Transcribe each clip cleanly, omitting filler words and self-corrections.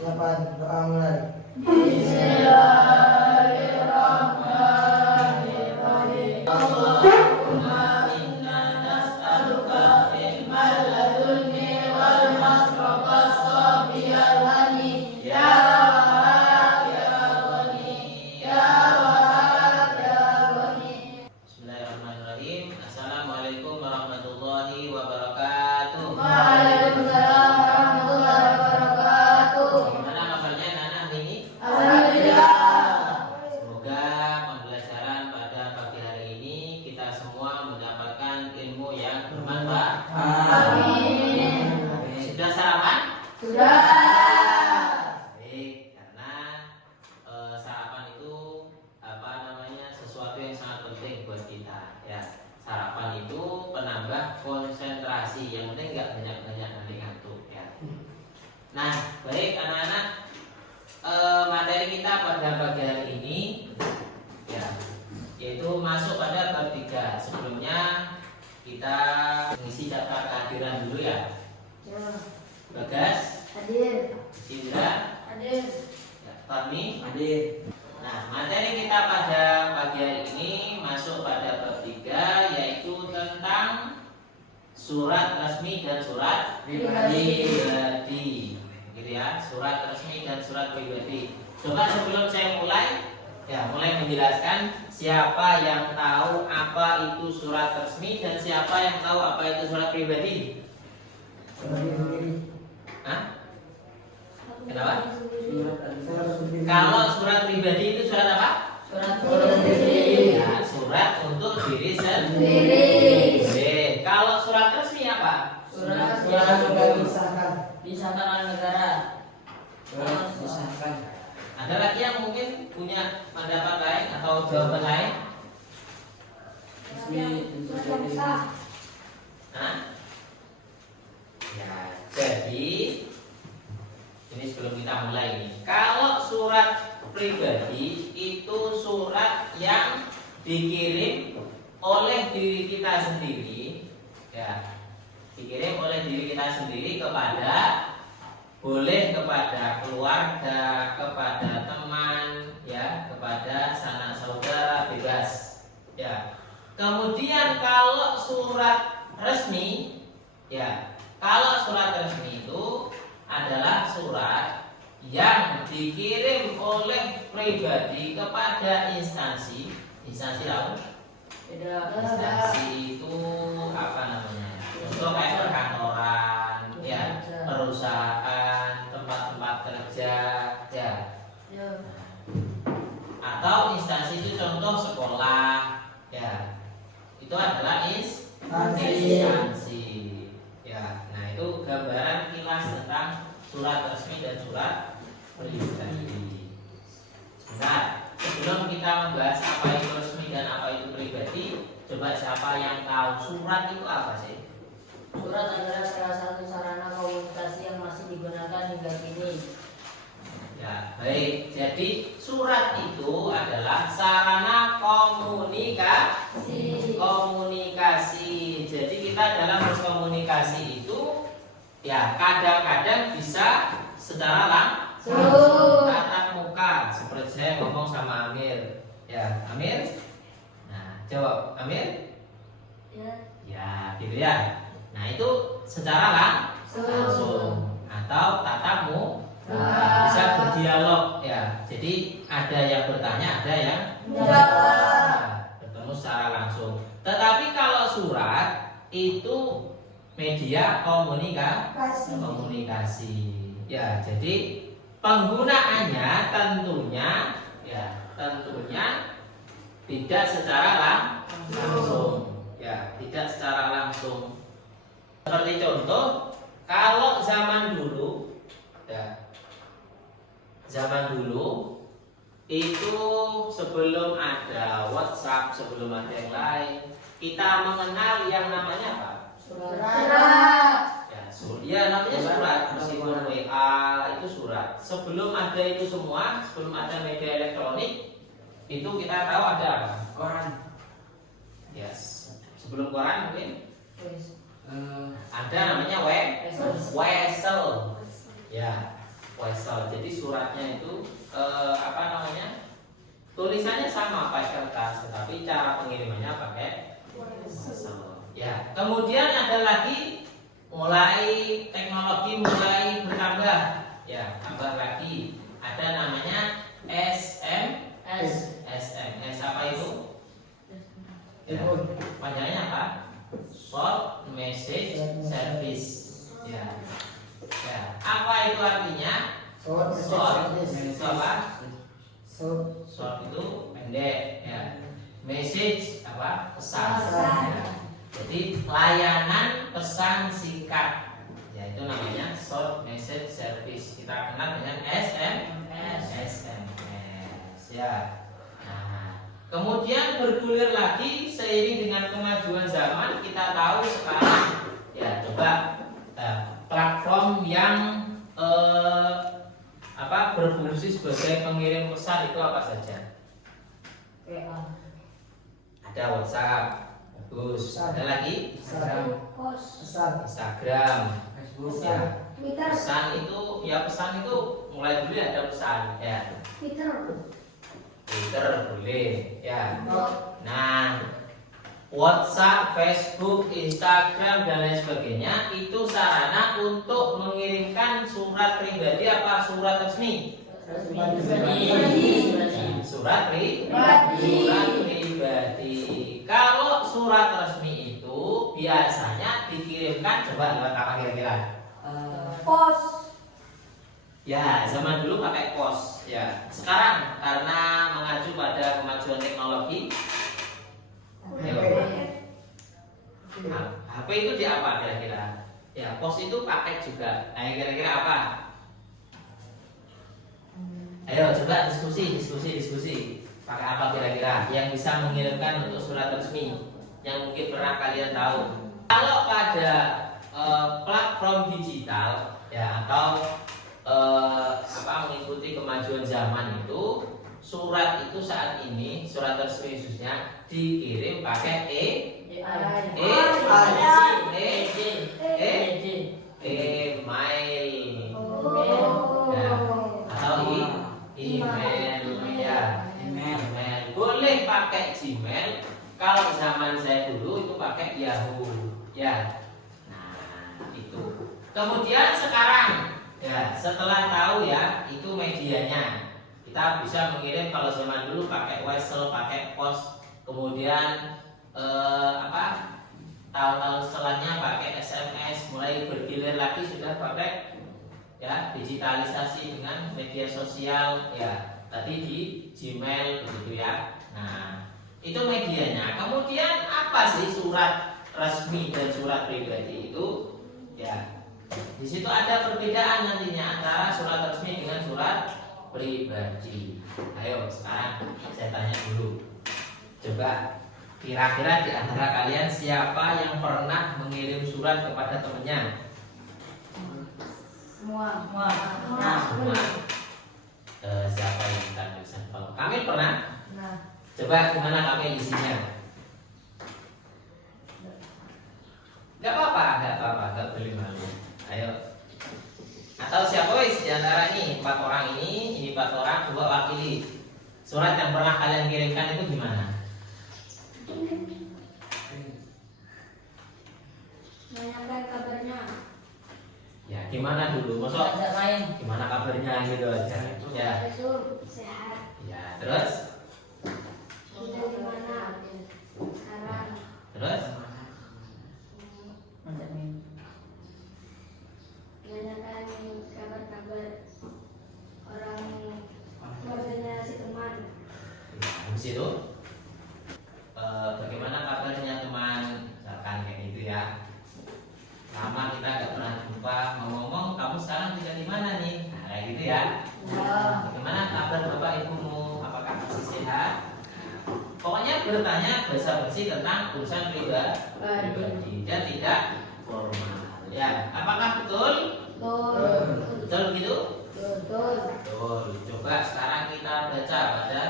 Silakan doa mulai. Bismillahirrahmanirrahim. Allahumma inna nas'aluka ilman ladunni wal masraqas safiyal hani. Ya Wahhab ya Ghani, ya Wahhab ya Ghani. Bismillahirrahmanirrahim. Assalamualaikum warahmatullahi wabarakatuh. Waalaikumsalam warahmatullahi wabarakatuh. Gimana kabarnya anak-anak ini? Alhamdulillah. Semoga pembelajaran pada pagi hari ini kita semua mendapatkan ilmu yang bermanfaat. Amin. Sudah sarapan? Sudah. Baik, karena sarapan itu sesuatu yang sangat penting buat kita. Ya, sarapan itu penambah konsentrasi. Yang penting nggak banyak-banyak nanti ngantuk. Ya. Nah, baik anak-anak. Materi kita pada pagi hari ini ya, yaitu masuk pada bab 3. Sebelumnya kita mengisi daftar kehadiran dulu ya. Bagas, hadir. Indra, hadir. Ya, Fahmi, hadir. Nah, materi kita pada pagi hari ini masuk pada bab 3, yaitu tentang surat resmi dan surat pribadi. Gitu ya, surat resmi dan surat pribadi. Coba sebelum saya mulai menjelaskan, siapa yang tahu apa itu surat resmi dan siapa yang tahu apa itu surat pribadi? Hah? Kenapa? Kalau surat pribadi itu surat apa? Surat pribadi. Ya, surat untuk diri sendiri. Kalau surat resmi apa? Surat disahkan oleh negara. Disahkan. Ada lagi yang mungkin punya pendapat lain atau jawaban lain? Hah? Ya, jadi ini sebelum kita mulai ini. Kalau surat pribadi itu surat yang dikirim oleh diri kita sendiri, ya. Dikirim oleh diri kita sendiri boleh kepada keluarga, kepada teman, ya, kepada sanak saudara, bebas, ya. Kemudian kalau surat resmi, ya, kalau surat resmi itu adalah surat yang dikirim oleh pribadi kepada instansi apa? Instansi itu apa namanya? Contoh kayak perkantoran, ya, perusahaan, tempat-tempat kerja, ya. Atau instansi itu contoh sekolah, ya. Itu adalah instansi. Ya. Nah, itu gambaran kilas tentang surat resmi dan surat pribadi. Sebentar, sebelum kita membahas apa itu resmi dan apa itu pribadi, coba siapa yang tahu surat itu apa sih? Surat adalah salah satu sarana komunikasi yang masih digunakan hingga kini. Ya, baik. Jadi surat itu adalah sarana komunikasi. Jadi kita dalam berkomunikasi itu ya kadang-kadang bisa secara langsung tatap muka, seperti saya ngomong sama Amir. Ya, Amir. Nah, jawab Amir. Ya, gitu ya. Nah, itu secara langsung atau tatap muka, bisa berdialog ya. Jadi ada yang bertanya, ada yang menjawab, bertemu secara langsung. Tetapi kalau surat itu media komunikasi. Ya, jadi penggunaannya tentunya tidak secara langsung. Ya, tidak secara langsung. Seperti contoh, kalau zaman dulu itu sebelum ada WhatsApp, sebelum ada yang lain, kita mengenal yang namanya apa? Surat. Ya, namanya surat. Meskipun WA itu surat. Sebelum ada itu semua, sebelum ada media elektronik, itu kita tahu ada apa? Koran. Yes. Sebelum koran mungkin ada namanya wesel. Ya. Wesel. Jadi suratnya itu apa namanya? Tulisannya sama pakai kertas, tetapi cara pengirimannya pakai wesel. Ya. Kemudian ada lagi teknologi mulai bertambah. Ya, tambah lagi. Ada namanya SMS apa itu? Ya. Panjangnya apa? Short Message Service. Ya. Ya. Apa itu artinya? Short itu apa? Short itu pendek. Ya. Message apa? Pesan. Ya. Jadi layanan pesan singkat. Ya, itu namanya Short Message Service. Kita kenal dengan SMS. Ya. Nah, kemudian bergulir lagi seiring dengan kemajuan zaman. Kita tahu sekarang, ya coba platform yang berfungsi sebagai pengirim pesan itu apa saja? Ada WhatsApp, bagus. Ada lagi? Instagram, Facebook. Ya. Pesan itu mulai dulu ada pesan. Ya. Twitter boleh. Ya. Nah, WhatsApp, Facebook, Instagram dan lain sebagainya itu sarana untuk mengirimkan surat pribadi apa surat resmi? Surat pribadi. Kalau surat resmi itu biasanya dikirimkan coba lewat apa kira-kira? Pos. Ya, zaman dulu pakai pos. Ya, sekarang karena mengacu pada kemajuan teknologi, HP itu di apa kira-kira? Ya, pos itu pakai juga. Nah, kira-kira apa? Ayo coba diskusi. Pakai apa kira-kira yang bisa mengirimkan untuk surat resmi yang mungkin pernah kalian tahu? Kalau pada platform digital ya atau mengikuti kemajuan zaman itu surat itu saat ini surat resmi khususnya dikirim pakai email atau email ya email boleh pakai Gmail. Kalau zaman saya dulu itu pakai Yahoo ya. Nah itu kemudian sekarang ya setelah tahu ya itu medianya kita bisa mengirim. Kalau zaman dulu pakai wesel, pakai pos, kemudian tahun-tahun setelahnya pakai SMS, mulai bergilir lagi sudah pakai ya digitalisasi dengan media sosial ya tadi di Gmail begitu ya. Nah itu medianya. Kemudian apa sih surat resmi dan surat pribadi itu ya? Di situ ada perbedaan nantinya antara surat resmi dengan surat pribadi. Ayo sekarang saya tanya dulu. Coba kira-kira di antara kalian siapa yang pernah mengirim surat kepada temannya? Semua. Siapa yang kita bisa? Kalau kami pernah. Nah. Coba gimana kami isinya? Gak apa-apa, gak boleh malu. Ayo. Atau siapa wis di antara ini 4 orang ini 4 orang coba wakili. Surat yang pernah kalian kirimkan itu gimana? Menyampaikan kabarnya. Ya, gimana dulu? Masuk gimana kabarnya gitu aja. Ya. Sehat. Ya, terus? Sudah gimana? Sekarang. Terus? Menanyakan kabar-kabar orang keluarganya si teman. Ya, habis itu bagaimana kabarnya teman? Misalkan kayak gitu ya. Lama kita gak pernah jumpa, ngomong-ngomong kamu sekarang tinggal di mana nih? Nah, kayak gitu ya. Bagaimana kabar bapak ibumu? Apakah masih sehat? Pokoknya bertanya basa-basi tentang urusan pribadi dan tidak formal. Ya, apakah betul? Betul begitu? Betul. Coba sekarang kita baca pada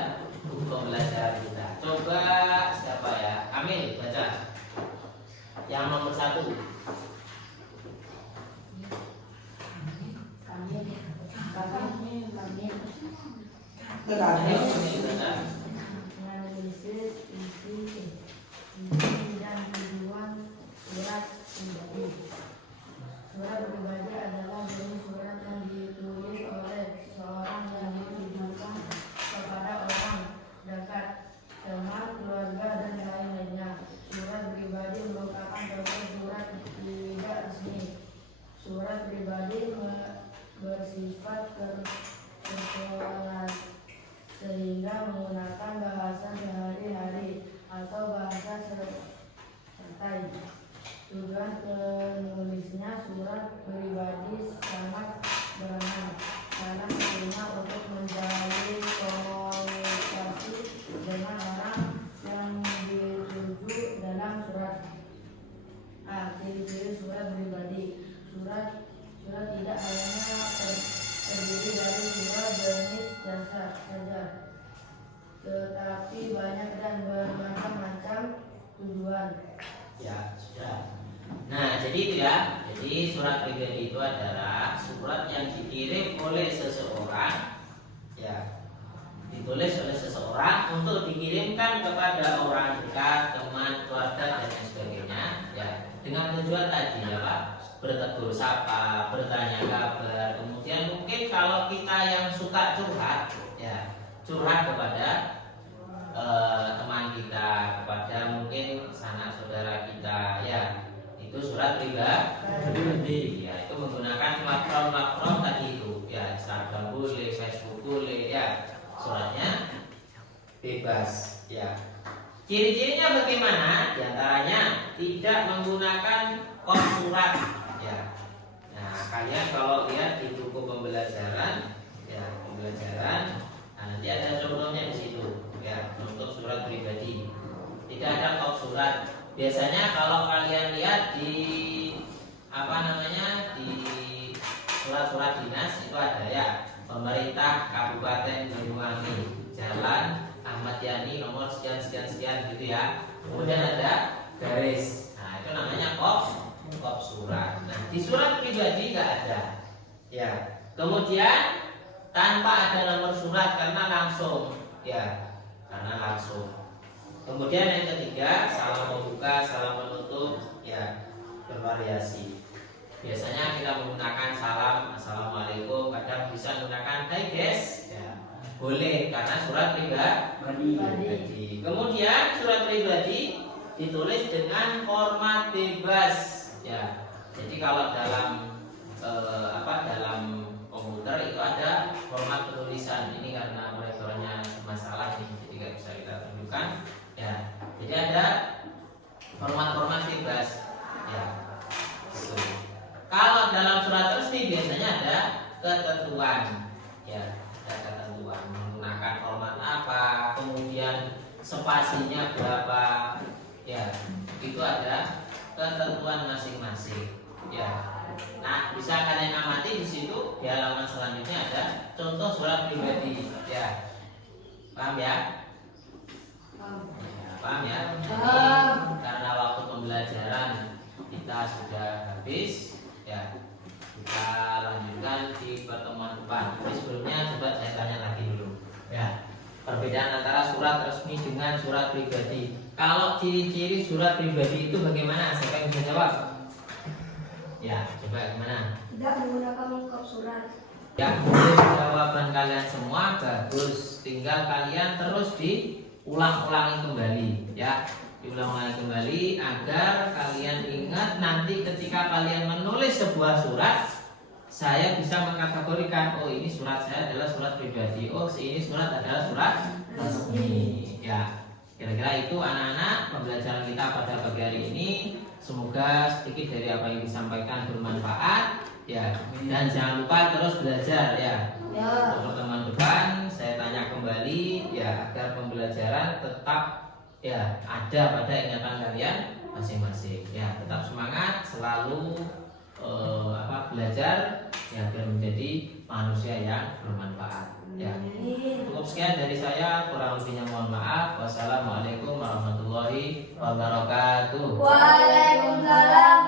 buku pembelajaran kita. Coba siapa ya? Amil baca. Yang nomor 1. Amin. Analisis isi dan tujuan surat pribadi. Surat pribadi adalah jenis surat yang ditulis oleh seseorang yang ditujukan kepada orang dekat, teman, keluarga, dan lain-lainnya. Surat pribadi merupakan contoh surat tidak resmi. Surat pribadi bersifat personal sehingga menggunakan bahasa sehari-hari atau bahasa santai. Tujuan penulisnya surat pribadi sangat sederhana. Cara satunya untuk menjalin komunikasi dengan orang yang dituju dalam surat. Ciri-ciri surat pribadi. Surat tidak hanya terdiri dari dua jenis dasar saja, tetapi banyak dan bermacam-macam tujuan. Ya, sudah. Nah, jadi itu ya. Jadi surat pribadi itu adalah surat yang dikirim oleh seseorang, ya, ditulis oleh seseorang untuk dikirimkan kepada orang dekat, teman, keluarga, dan lain sebagainya, ya, dengan tujuan tadi ya Pak, bertegur sapa, bertanya kabar. Kemudian mungkin kalau kita yang suka curhat, ya, curhat kepada teman kita, kepada mungkin sanak saudara kita, ya, itu surat pribadi. Ya, itu menggunakan platform tadi itu, ya, Instagram boleh, Facebook boleh, ya, suratnya bebas, ya. Ciri-cirinya bagaimana? Di antaranya tidak menggunakan kod surat, ya. Nah, kalian kalau lihat di buku pembelajaran, ya, pembelajaran, nah, nanti ada contohnya di situ, ya, untuk surat pribadi. Tidak ada kod surat. Biasanya kalau kalian lihat di di surat-surat dinas itu ada, ya, pemerintah Kabupaten Banyuwangi, Jalan Ahmad Yani nomor sekian sekian gitu, ya. Kemudian ada garis. Nah, itu namanya kop surat. Nah, di surat pribadi nggak ada, ya. Kemudian tanpa ada nomor surat karena langsung, ya, karena langsung. Kemudian yang ketiga, salam membuka, salam menutup, ya, bervariasi. Biasanya kita menggunakan salam assalamualaikum, kadang bisa menggunakan hai guys, ya, boleh karena surat pribadi. Kemudian surat pribadi ditulis dengan format bebas, ya. Jadi kalau dalam dalam komputer itu ada format penulisan. Ini karena monitornya masalah nih, jadi nggak bisa kita tunjukkan, ya. Jadi ada format bebas, ya. So, kalau dalam surat resmi biasanya ada ketentuan, ya, ada ketentuan menggunakan format apa, kemudian spasinya berapa, ya, itu ada ketentuan masing-masing, ya. Nah, bisa kalian amati di situ di halaman selanjutnya ada contoh surat pribadi, ya. Paham ya? Paham ya? Jadi, karena waktu pembelajaran kita sudah habis, ya, kita lanjutkan di pertemuan depan. Tapi sebelumnya coba saya tanya lagi dulu, ya, perbedaan antara surat resmi dengan surat pribadi. Kalau ciri-ciri surat pribadi itu bagaimana? Siapa yang bisa jawab? Ya, coba gimana? Tidak menggunakan kop surat. Ya, boleh jawaban kalian semua bagus. Tinggal kalian terus diulang-ulangi kembali, ya. Diulang-ulangi kembali agar kalian ingat nanti ketika kalian menulis sebuah surat, saya bisa mengkategorikan, oh ini surat saya adalah surat pribadi, oh ini surat adalah surat resmi, ya. Kira-kira itu anak-anak pembelajaran kita pada pagi hari ini. Semoga sedikit dari apa yang disampaikan bermanfaat, ya. Dan jangan lupa terus belajar, ya. Untuk pertemuan depan saya tanya kembali, ya, agar pembelajaran tetap, ya, ada pada ingatan kalian masing-masing, ya. Tetap semangat, selalu belajar, ya, biar menjadi manusia yang bermanfaat, ya. Cukup sekian dari saya, kurang lebihnya mohon maaf. Wassalamualaikum warahmatullahi wabarakatuh. Waalaikumsalam